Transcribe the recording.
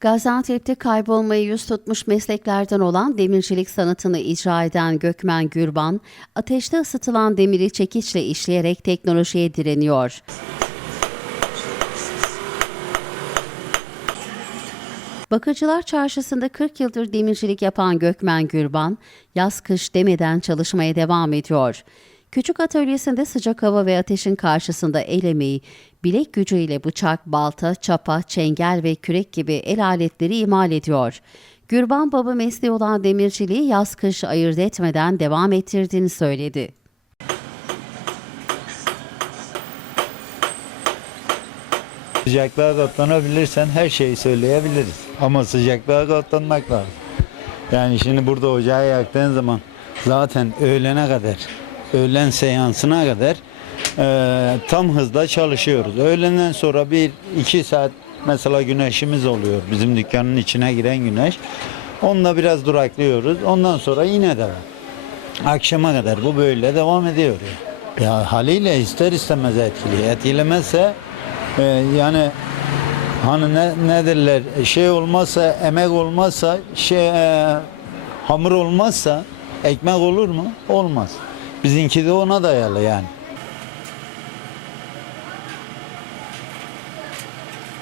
Gaziantep'te kaybolmayı yüz tutmuş mesleklerden olan demircilik sanatını icra eden Gökmen Gürban, ateşte ısıtılan demiri çekiçle işleyerek teknolojiye direniyor. Bakırcılar Çarşısı'nda 40 yıldır demircilik yapan Gökmen Gürban, yaz kış demeden çalışmaya devam ediyor. Küçük atölyesinde sıcak hava ve ateşin karşısında el emeği, bilek gücüyle bıçak, balta, çapa, çengel ve kürek gibi el aletleri imal ediyor. Gürban baba mesleği olan demirciliği yaz kış ayırt etmeden devam ettirdiğini söyledi. Sıcaklığa katlanabilirsen her şeyi söyleyebiliriz. Ama sıcaklığa katlanmak lazım. Yani şimdi burada ocağı yaktığın zaman zaten öğlene kadar, öğlen seansına kadar eee, tam hızla çalışıyoruz. Öğlenden sonra bir iki saat mesela güneşimiz oluyor. Bizim dükkanın içine giren güneş. Onunla biraz duraklıyoruz. Ondan sonra yine devam. Akşama kadar bu böyle devam ediyor. Ya haliyle ister istemez etkili. Etkilemezse e, yani hani ne, ne derler şey olmazsa emek olmazsa şey e, hamur olmazsa ekmek olur mu? Olmaz. Bizimki de ona dayalı yani.